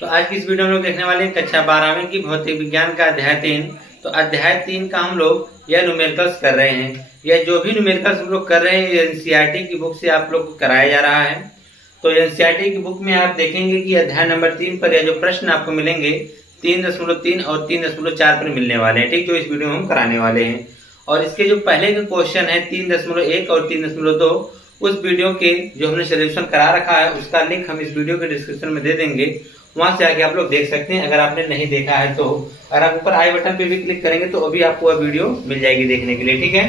तो आज की इस वीडियो में लोग देखने वाले हैं कक्षा 12वीं की भौतिक विज्ञान का अध्याय 3। तो अध्याय 3 का हम लोग यह न्यूमेरिकल्स कर रहे हैं। यह जो भी न्यूमेरिकल्स हम लोग कर रहे हैं ये एनसीईआरटी की बुक से आप लोग को कराया जा रहा है। तो एनसीईआरटी की बुक में आप देखेंगे कि अध्याय नंबर 3 पर यह जो प्रश्न आपको मिलेंगे 3.3 और 3.4 पर मिलने वाले हैं, ठीक, जो इस वीडियो में हम कराने वाले हैं। और इसके जो पहले के क्वेश्चन है 3.1 और 3.2 उस वीडियो के जो हमने सोल्यूशन करा रखा है उसका लिंक हम इस वीडियो के डिस्क्रिप्शन में दे देंगे, वहां से आके आप लोग देख सकते हैं अगर आपने नहीं देखा है तो। अगर आप ऊपर आई बटन पे भी क्लिक करेंगे तो अभी आपको वह वीडियो मिल जाएगी देखने के लिए, ठीक है।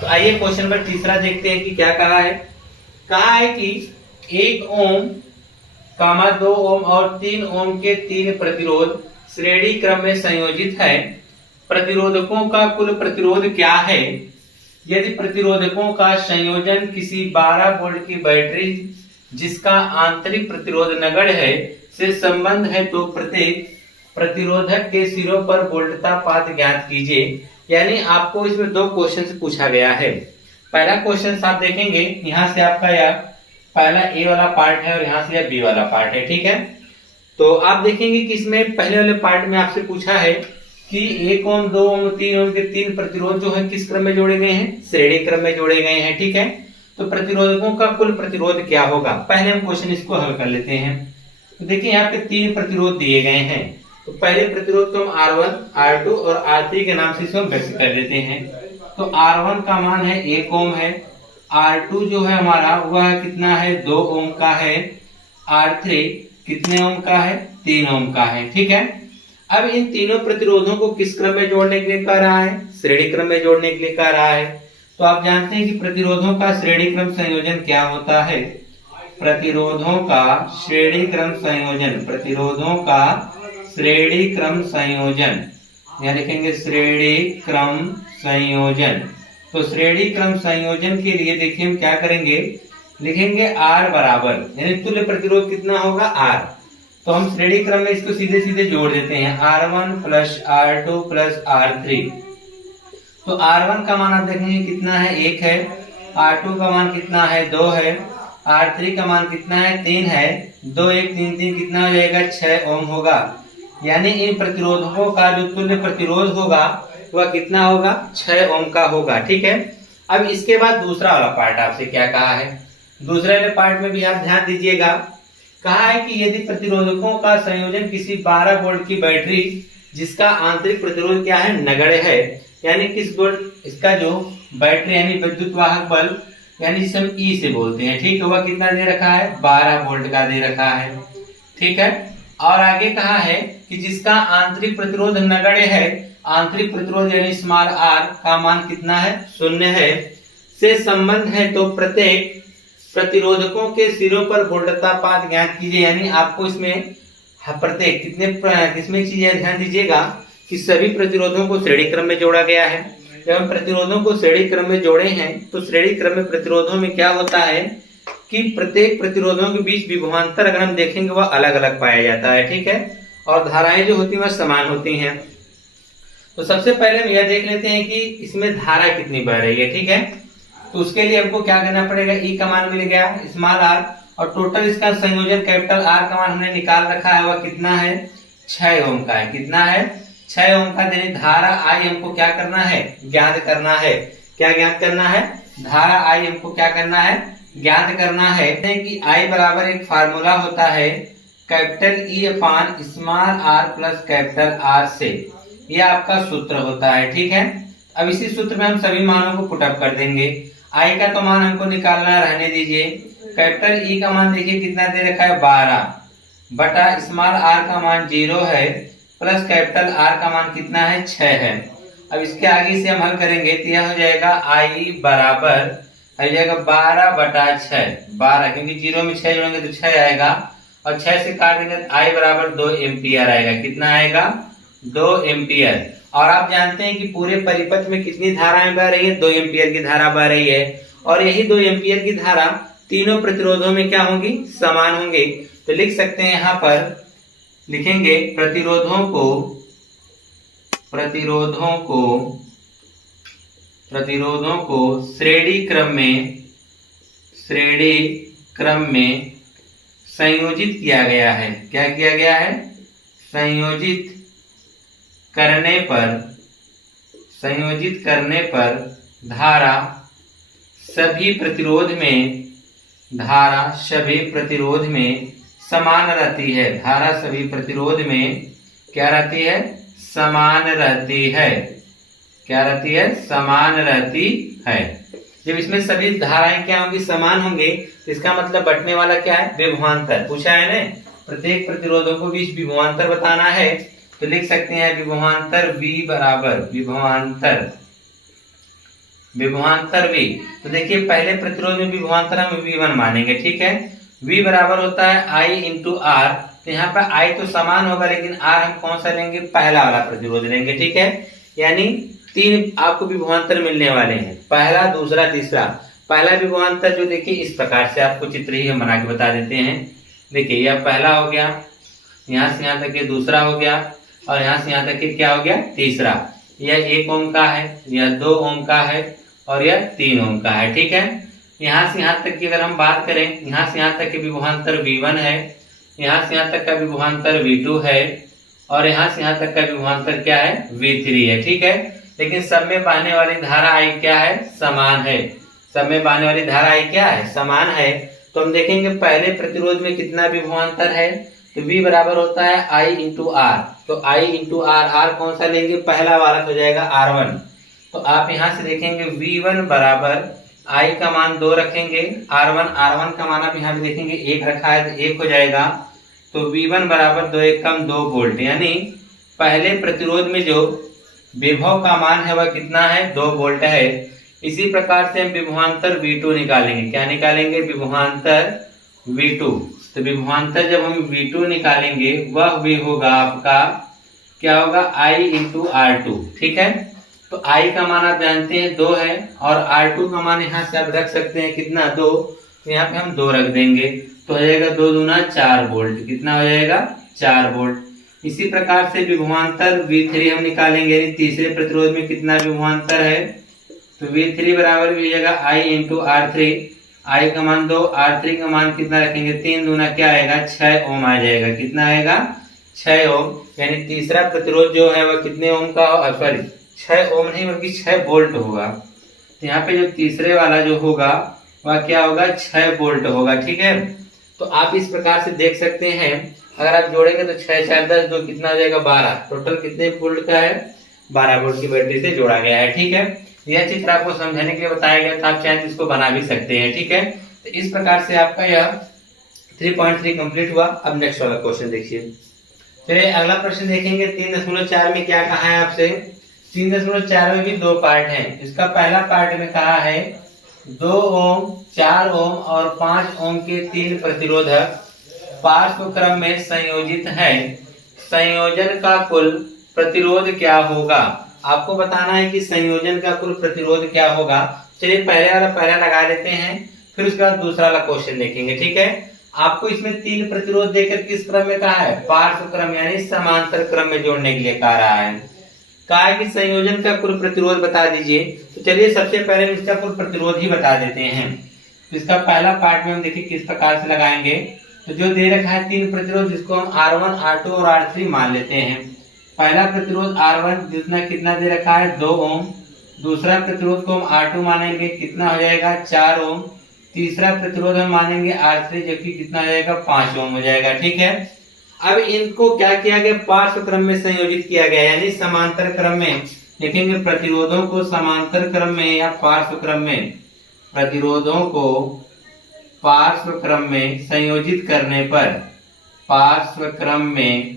तो आइए क्वेश्चन नंबर तीसरा देखते हैं कि क्या कहा है। कहा है कि 1 ओम, 2 ओम और 3 ओम के 3 प्रतिरोध श्रेणी क्रम में संयोजित है। प्रतिरोधकों का कुल प्रतिरोध क्या है? यदि प्रतिरोधकों का संयोजन किसी 12 वोल्ट की बैटरी जिसका आंतरिक प्रतिरोध नगण्य है से संबंध है तो प्रत्येक प्रतिरोधक के सिरों पर वोल्टतापात ज्ञात कीजिए। यानी आपको इसमें दो क्वेश्चन पूछा गया है। पहला क्वेश्चन आप देखेंगे यहाँ से आपका यह पहला ए वाला पार्ट है और यहाँ से यह बी वाला पार्ट है, ठीक है। तो आप देखेंगे कि इसमें पहले वाले पार्ट में आपसे पूछा है कि 1 ओम, 2 ओम, 3 ओम के 3 प्रतिरोध जो है किस क्रम में जोड़े गए हैं? श्रेणी क्रम में जोड़े गए हैं, ठीक है। तो प्रतिरोधकों का कुल प्रतिरोध क्या होगा? पहले हम क्वेश्चन इसको हल कर लेते हैं। तो देखिए यहाँ पे 3 प्रतिरोध दिए गए हैं। तो पहले प्रतिरोध को हम R1, R2 और R3 के नाम से इसको व्यक्त कर लेते हैं। तो R1 का मान है 1 ओम है, R2 जो है हमारा वह कितना है? 2 ओम का है, R3 कितने ओम का है? 3 ओम का है, ठीक है। अब इन तीनों प्रतिरोधों को किस क्रम में जोड़ने के लिए कह रहा है? श्रेणी क्रम में जोड़ने के लिए कह रहा है। तो आप जानते हैं कि प्रतिरोधों का श्रेणी क्रम संयोजन क्या होता है? प्रतिरोधों का श्रेणी क्रम संयोजन, प्रतिरोधों का श्रेणी क्रम संयोजन, यहाँ लिखेंगे श्रेणी क्रम संयोजन। तो श्रेणी क्रम संयोजन के लिए देखिए हम क्या करेंगे, लिखेंगे R बराबर, यानी तुल्य प्रतिरोध कितना होगा? R। तो हम श्रेणी क्रम में इसको सीधे सीधे जोड़ देते हैं, R1 plus R2 plus R3। तो R1 का मान आप देखेंगे कितना है? 1 है, R2 का मान कितना है? 2 है, R3 का मान कितना है? 3 है। 2 1 3 3 कितना हो जाएगा? 6 ओम होगा। यानी इन प्रतिरोधकों का जो तुल्य प्रतिरोध होगा वह कितना होगा? 6 ओम का होगा, ठीक है। अब इसके बाद दूसरा वाला पार्ट आपसे क्या कहा है? दूसरे वाले पार्ट में भी आप ध्यान दीजिएगा। कहा है कि यदि प्रतिरोधकों का संयोजन किसी 12 वोल्ट की बैटरी जिसका आंतरिक प्रतिरोध क्या है? नगण्य है, यानी किस वोल्ट इसका जो बैटरी यानी विद्युत वाहक बल यानी जिसे हम ई से बोलते हैं, ठीक है, वह कितना दे रखा है? 12 वोल्ट का दे रखा है, ठीक है। और आगे कहा है कि जिसका आंतरिक प्रतिरोध नगण्य है, आंतरिक प्रतिरोध यानी स्मॉल r का मान कितना है? 0 है, से संबंध है तो प्रत्येक प्रतिरोधकों के सिरों पर वोल्टतापात ज्ञात कीजिए। यानी आपको इसमें प्रत्येक किसमें चीजें ध्यान दीजिएगा कि सभी प्रतिरोधों को श्रेणी क्रम में जोड़ा गया है। जब हम प्रतिरोधों को श्रेणी क्रम में जोड़े हैं तो श्रेणी क्रम में प्रतिरोधों में क्या होता है कि प्रत्येक प्रतिरोधों के बीच विभवांतर अगर हम देखेंगे वह अलग अलग पाया जाता है, ठीक है, और धाराएं जो होती है वह समान होती हैं। तो सबसे पहले हम यह देख लेते हैं कि इसमें धारा कितनी बह रही है, ठीक है। तो उसके लिए हमको क्या करना पड़ेगा? ई का मान मिल गया स्मॉल r, और टोटल इसका संयोजन कैपिटल R का मान हमने निकाल रखा है, वह कितना है? 6 ओम का है। कितना है? 6 ओम का। यानी धारा I हमको क्या करना है? ज्ञात करना है। क्या ज्ञात करना है? धारा I हमको क्या करना है? ज्ञात करना है। कि I बराबर एक फार्मूला होता है कैपिटल E अपान small r plus capital R से, यह आपका सूत्र होता है, ठीक है। अब इसी सूत्र में हम सभी मानों को पुटअप कर देंगे। I का तो मान हमको निकालना रहने दीजिए। कैपिटल E का मान देखिए कितना दे रखा है? 12 बटा स्मॉल r का मान 0 है प्लस कैपिटल R का मान कितना है? 6 है। अब इसके आगे से हम हल करेंगे तो यह हो जाएगा I बराबर हो जाएगा 12 बटा 6, 12 क्योंकि 0 में 6 जोड़ेंगे तो 6 आएगा, और 6 से काट देंगे तो I बराबर 2 एम्पियर आएगा। कितना आएगा? 2 एम्पियर। और आप जानते हैं कि पूरे परिपथ में कितनी धाराएं बह रही है? 2 एम्पियर की धारा बह रही है, और यही 2 एम्पियर की धारा तीनों प्रतिरोधों में क्या होंगी? समान होंगे। तो लिख सकते हैं यहाँ पर, लिखेंगे प्रतिरोधों को श्रेणी क्रम में संयोजित किया गया है। क्या किया गया है? संयोजित करने पर धारा सभी प्रतिरोध में समान रहती है। धारा सभी प्रतिरोध में क्या रहती है? समान रहती है। क्या रहती है? समान रहती है। जब इसमें सभी धाराएं क्या होंगी? समान होंगे, तो इसका मतलब बंटने वाला क्या है? विभवांतर। पूछा है ना, प्रत्येक प्रतिरोधों को बीच विभवांतर बताना है, तो लिख सकते हैं विभवांतर V बराबर विभवांतर V। तो देखिए पहले प्रतिरोध में विभवांतर हम V1 मानेंगे, ठीक है। V बराबर होता है I इंटू R। तो यहाँ पर I तो समान होगा, लेकिन R हम कौन सा लेंगे? पहला वाला प्रतिरोध लेंगे, ठीक है। यानी 3 आपको विभवांतर मिलने वाले हैं, पहला, दूसरा, तीसरा। पहला विभवांतर जो देखिए इस प्रकार से आपको चित्र ही हम बना के बता देते हैं। देखिए यह पहला हो गया, यहाँ से यहाँ तक ये दूसरा हो गया, और यहाँ से यहाँ तक ये क्या हो गया? तीसरा। यह 1 ओम का है, यह 2 ओम का है, और यह 3 ओम का है, ठीक है। यहाँ से यहाँ तक की अगर हम बात करें, यहाँ से यहाँ तक के विभवांतर V1 है, यहाँ से यहाँ तक का विभवांतर V2 है, और यहाँ से यहाँ तक का विभवांतर क्या है? V3 है, ठीक है। लेकिन सब में बहने वाली धारा I क्या है? समान है। सब में बहने वाली धारा I क्या है? समान है। तो हम देखेंगे पहले प्रतिरोध में कितना विभवांतर है, तो V बराबर होता है I इंटू R। तो I इंटू R, R कौन सा लेंगे? पहला वाला हो जाएगा R1। तो आप यहाँ से देखेंगे V1 बराबर I का मान 2 रखेंगे, R1 का मान आप यहाँ पे देखेंगे 1 रखा है, तो 1 हो जाएगा। तो V1 बराबर 2 1 कम 2 वोल्ट। यानी पहले प्रतिरोध में जो विभव का मान है वह कितना है? 2 वोल्ट है। इसी प्रकार से हम विभवांतर V2 निकालेंगे। क्या निकालेंगे? विभवांतर V2। तो विभवांतर जब हम V2 निकालेंगे वह भी होगा आपका क्या होगा? I इंटू R2, ठीक है। तो I का मान आप जानते हैं 2 है, और R2 का मान यहाँ से आप रख सकते हैं कितना? 2। तो यहाँ पे हम 2 रख देंगे, तो हो जाएगा 2 दूना 4 वोल्ट। कितना हो जाएगा? 4 वोल्ट। इसी प्रकार से विभवांतर V3 हम निकालेंगे, यानी तीसरे प्रतिरोध में कितना विभवांतर है? तो V3 बराबर भी हो जाएगा I इंटू R3। I का मान 2, R3 का मान कितना रखेंगे? 3 दूना क्या आएगा? 6 ओम आ जाएगा। कितना आएगा? 6 ओम। यानी तीसरा प्रतिरोध जो है वह कितने ओम का? सॉरी 6 ओम नहीं बल्कि 6 वोल्ट होगा। तो यहाँ पे जो तीसरे वाला जो होगा वह क्या होगा? 6 वोल्ट होगा, ठीक है। तो आप इस प्रकार से देख सकते हैं, अगर आप जोड़ेंगे तो 6 4 10 2 कितना हो जाएगा? 12। टोटल कितने वोल्ट का है? 12 वोल्ट की बैटरी से जोड़ा गया है, ठीक है। यह चित्र आपको समझाने के लिए बताया गया था, आप चाहे तो इसको बना भी सकते हैं, ठीक है। तो इस प्रकार से आपका यह 3.3 कंप्लीट हुआ। अब नेक्स्ट वाला क्वेश्चन देखिए। फिर अगला प्रश्न देखेंगे 3.4 में क्या कहा है आपसे? 3.4 में भी 2 पार्ट हैं। इसका पहला पार्ट में कहा है 2 ओम, 4 ओम और 5 ओम के 3 प्रतिरोधक पार्श्व क्रम में संयोजित है। संयोजन का कुल प्रतिरोध क्या होगा? आपको बताना है कि संयोजन का कुल प्रतिरोध क्या होगा। चलिए पहले वाला पहला लगा लेते हैं, फिर उसके बाद दूसरा वाला क्वेश्चन देखेंगे, ठीक है। आपको इसमें 3 प्रतिरोध देकर किस क्रम में कहा है? पार्श्व क्रम यानी समांतर क्रम में जोड़ने के लिए कह रहा है। कहा है कि संयोजन का कुल प्रतिरोध बता दीजिए। तो चलिए सबसे पहले इसका कुल प्रतिरोध ही बता देते हैं। तो इसका पहला पार्ट में हम देखिए किस प्रकार से लगाएंगे। तो जो दे रखा है 3 प्रतिरोध, जिसको हम R1, R2 और R3 मान लेते हैं। पहला प्रतिरोध R1 जितना कितना दे रखा है? 2 ओम। दूसरा प्रतिरोध को हम R2 मानेंगे, कितना हो जाएगा? 4 ओम। तीसरा प्रतिरोध हम मानेंगे R3, जो कि कितना हो जाएगा? 5 ओम हो जाएगा, ठीक है। अब इनको क्या किया गया? पार्श्व क्रम में संयोजित किया गया, यानी समांतर क्रम में। देखेंगे प्रतिरोधों को समांतर क्रम में या पार्श्व क्रम में, प्रतिरोधों को पार्श्व क्रम में संयोजित करने पर, पार्श्व क्रम में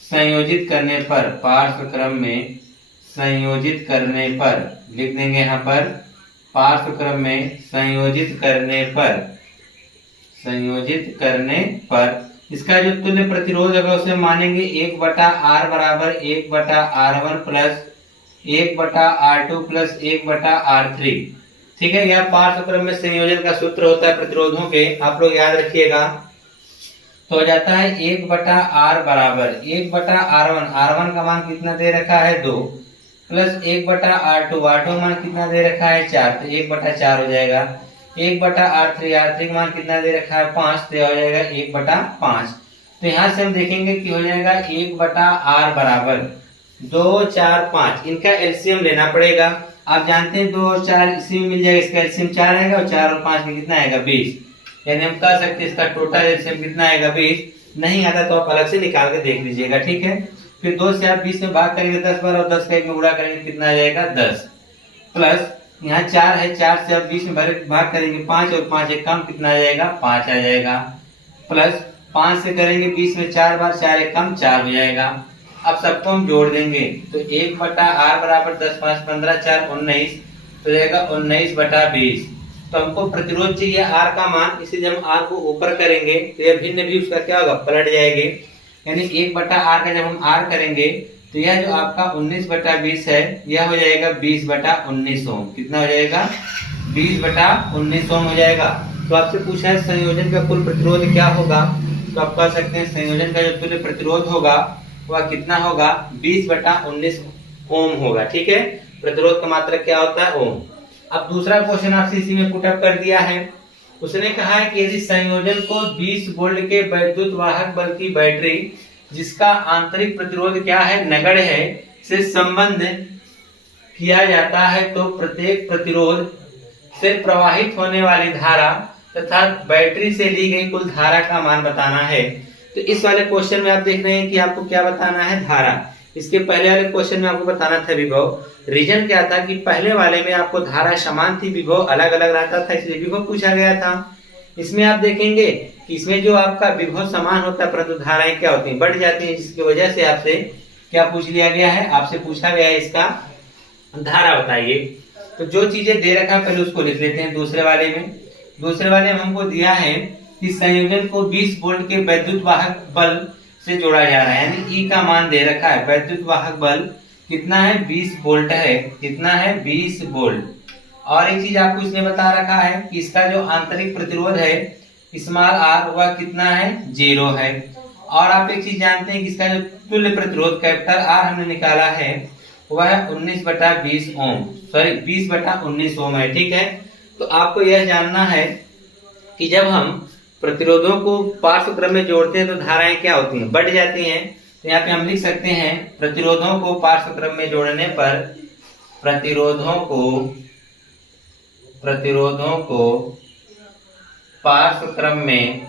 संयोजित करने पर, पार्श्व क्रम में संयोजित करने पर लिख देंगे यहाँ पर, पार्श्व क्रम में संयोजित करने पर, संयोजित करने पर इसका जो तुल्य प्रतिरोध है उसे मानेंगे 1/R बराबर 1/R1 plus 1/R2 plus 1/R3, ठीक है। यह पार्श्व क्रम में संयोजन का सूत्र होता है प्रतिरोधों के, आप लोग याद रखिएगा। तो हो जाता है 1/R बराबर 1/R1, R1 का मान कितना दे रखा है? 2 प्लस 1/R2, R2 मान कितना दे रखा है? 4, तो 1/4 हो जाएगा। 1/R3, R3 का मान कितना दे रखा है 5, तो यह हो जाएगा 1/5। तो यहाँ से हम देखेंगे कि हो जाएगा 1/R बराबर 2, 4, 5। इनका एलसीएम लेना पड़ेगा। आप जानते हैं 2 और 4 इसी में मिल जाएगा, इसका एलसीएम 4 आएगा और 4 और 5 में कितना आएगा 20। यानी हम कह सकते हैं इसका टोटल एलसीएम कितना आएगा 20। नहीं आता तो आप अलग से निकाल के देख लीजिएगा, ठीक है। फिर 2 से आप 20 में भाग करेंगे 10 बार और 10 का 1 में गुणा करेंगे कितना आ जाएगा 10। प्लस यहाँ 4 है, 4 से आप 20 में भाग करेंगे 5 और 5 एक कम कितना आ जाएगा 5 आ जाएगा। प्लस 5 से करेंगे 20 में 4 बार, 4 एक कम 4 हो जाएगा। अब सबको हम जोड़ देंगे तो 1/R बराबर 10, 5, 15, 4, 19 तो जाएगा 19/20। तो हमको प्रतिरोध चाहिए R का मान, इसलिए जब R को ऊपर करेंगे तो यह भिन्न भी उसका क्या होगा पलट जाएंगे। यानी 1/R का जब हम R करेंगे तो यह जो आपका 19/20 है यह हो जाएगा 20/19 ओम। कितना हो जाएगा 20/19 ओम हो जाएगा। तो आपसे पूछा है संयोजन का कुल प्रतिरोध क्या होगा, तो आप कह सकते हैं संयोजन का जो तुल्य प्रतिरोध होगा वह कितना होगा 20/19 ओम होगा, ठीक है। प्रतिरोध का मात्रा क्या होता है ओम। अब दूसरा क्वेश्चन आपसे इसी में पुट अप कर दिया है। उसने कहा है कि यदि संयोजन को 20 वोल्ट के वैद्युत वाहक बल की बैटरी जिसका आंतरिक प्रतिरोध क्या है नगण्य है से संबंध किया जाता है तो प्रत्येक प्रतिरोध से प्रवाहित होने वाली धारा तथा बैटरी से ली गई कुल धारा का मान बताना है। तो इस वाले क्वेश्चन में आप देख रहे हैं कि आपको क्या बताना है धारा। इसके पहले वाले क्वेश्चन में आपको बताना था विभव। रीजन क्या था कि पहले वाले में आपको धारा समान थी, विभव अलग अलग रहता था, इसलिए विभव पूछा गया था। इसमें आप देखेंगे कि इसमें जो आपका विभव समान होता है परंतु धाराएं क्या होती हैं बढ़ जाती हैं, जिसकी वजह से आपसे क्या पूछ लिया गया है, आपसे पूछा गया है इसका धारा बताइए। तो जो चीजें दे रखा है पहले उसको लिख लेते हैं। दूसरे वाले में हमको दिया है कि संयोजन को 20 वोल्ट के वैद्युत वाहक बल से जोड़ा जा रहा है, यानी ई का मान दे रखा है। वैद्युत वाहक बल कितना है 20 वोल्ट है, कितना है 20 वोल्ट। और एक चीज आपको इसने बता रखा है कि इसका जो आंतरिक प्रतिरोध है स्मॉल r वह कितना है 0 है। और आप एक चीज जानते हैं कि इसका जो तुल्य प्रतिरोध कैपिटल R हमने निकाला है वह 19/20 ओम, सॉरी 20/19 ओम है, ठीक है। तो आपको यह जानना है कि जब हम प्रतिरोधों को पार्श्व क्रम में जोड़ते हैं तो धाराएं क्या होती हैं बढ़ जाती हैं। तो यहाँ पे हम लिख सकते हैं प्रतिरोधों को पार्श्व क्रम में जोड़ने पर प्रतिरोधों को पार्श्व क्रम में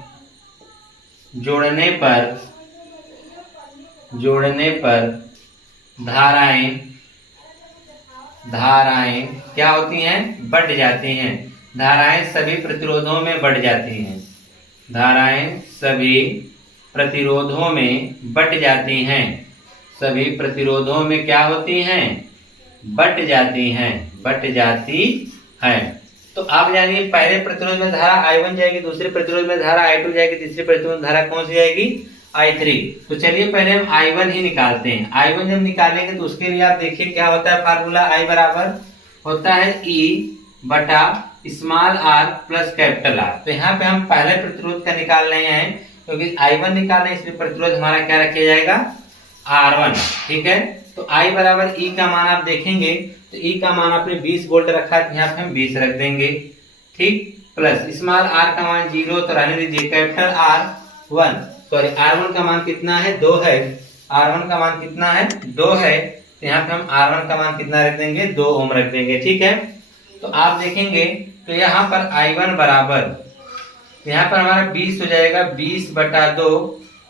जोड़ने पर धाराएं क्या होती हैं बढ़ जाती हैं। धाराएं सभी प्रतिरोधों में बढ़ जाती हैं, धाराएं सभी प्रतिरोधों में बढ़ जाती हैं, सभी प्रतिरोधों में क्या होती हैं बढ़ जाती हैं। तो आप जानिए पहले प्रतिरोध में धारा I1 जाएगी, दूसरे प्रतिरोध में धारा I2 जाएगी, तीसरे प्रतिरोध में धारा कौन सी जाएगी I3। तो चलिए पहले हम I1 ही निकालते हैं। I1 जब निकालेंगे तो उसके लिए आप देखिए क्या होता है फार्मूला I बराबर होता है E/स्मॉल r प्लस कैपिटल R। तो यहाँ पे हम पहले प्रतिरोध का निकाल रहे हैं क्योंकि I1 निकाल रहे हैं, इसलिए प्रतिरोध हमारा क्या रखा जाएगा R1, ठीक है। तो I बराबर E का मान आप देखेंगे तो E का मान आपने 20 वोल्ट रखा है, यहाँ पे हम 20 रख देंगे, ठीक। प्लस स्मॉल r का मान 0 तो रहने दीजिए, कैपिटल R1 सॉरी R1 का मान कितना है 2 है, R1 का मान कितना है 2 है। तो यहाँ पे हम R1 का मान कितना रख देंगे 2 ओम रख देंगे, ठीक है। तो आप देखेंगे तो यहाँ पर I1 बराबर यहाँ पर हमारा 20 हो जाएगा, 20/2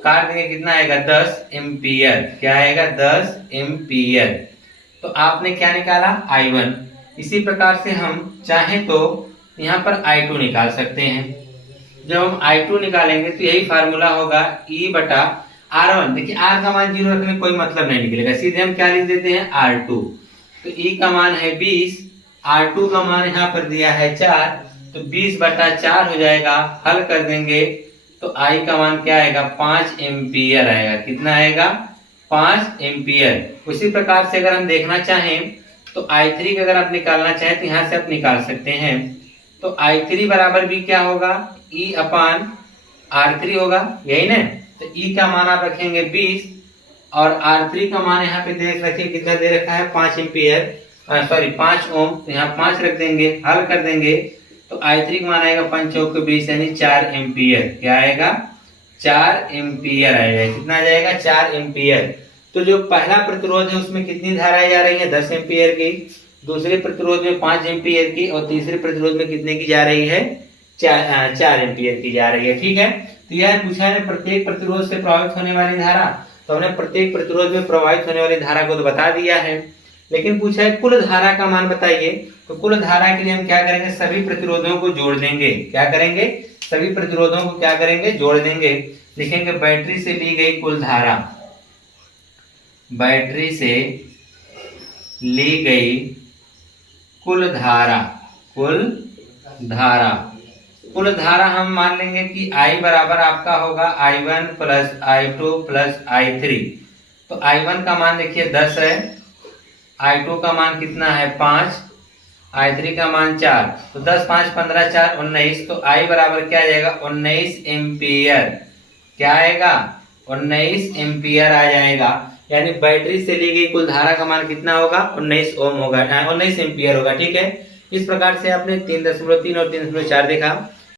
काट देंगे कितना आएगा 10 एम्पियर, क्या आएगा 10 एम्पियर। तो आपने क्या निकाला I1। इसी प्रकार से हम चाहें तो यहाँ पर I2 निकाल सकते हैं। जब हम I2 निकालेंगे तो यही फार्मूला होगा E/R1। देखिए R का मान 0 रखने कोई मतलब नहीं निकलेगा, सीधे हम क्या लिख देते हैं R2। तो E का मान है 20, R2 का मान यहाँ पर दिया है 4, तो 20/4 हो जाएगा। हल कर देंगे तो I का मान क्या आएगा 5 एम्पियर आएगा, कितना आएगा 5 एम्पियर। उसी प्रकार से अगर हम देखना चाहें तो I3 का अगर आप निकालना चाहें तो यहाँ से आप निकाल सकते हैं। तो I3 बराबर भी क्या होगा E/R3 होगा, यही ना। तो E का मान आप रखेंगे 20 और R3 का मान यहाँ पे देख रखिए कितना दे रखा है 5 एम्पियर, सॉरी 5 ओम। तो यहाँ 5 रख देंगे, हल कर देंगे तो I3 का मान आएगा 5 चौक के 20 यानी 4 एम्पियर। क्या आएगा? 4 एम्पियर आएगा। कितना आ जाएगा? 4 एम्पियर। तो जो पहला प्रतिरोध है उसमें कितनी धाराएं जा रही है? 10 एम्पियर की। दूसरे प्रतिरोध में 5 एम्पियर की और तीसरे प्रतिरोध में कितने की जा रही है? 4 एम्पियर की जा रही है। ठीक है, तो यह पूछा है प्रत्येक प्रतिरोध से प्रभावित होने वाली धारा। तो हमने प्रत्येक प्रतिरोध में प्रभावित होने वाली धारा को तो बता दिया है, लेकिन पूछा है कुल धारा का मान बताइए। तो कुल धारा के लिए हम क्या करेंगे? सभी प्रतिरोधों को जोड़ देंगे। क्या करेंगे? सभी प्रतिरोधों को क्या करेंगे? जोड़ देंगे। लिखेंगे बैटरी से ली गई कुल धारा, बैटरी से ली गई कुल धारा, कुल धारा हम मान लेंगे कि I बराबर आपका होगा I1 plus I2 plus I3। तो I1 का मान देखिए 10 है, I2 का मान कितना है? 5, I3 का मान 4। तो 10 5 15 4 19। तो I बराबर क्या आ जाएगा? 19 एम्पियर। क्या आएगा? 19 एम्पियर आ जाएगा। यानी बैटरी से ली गई कुल धारा का मान कितना होगा? 19 ओम होगा, 19 एम्पियर होगा। ठीक है, इस प्रकार से आपने 3.3 और 3.4 देखा।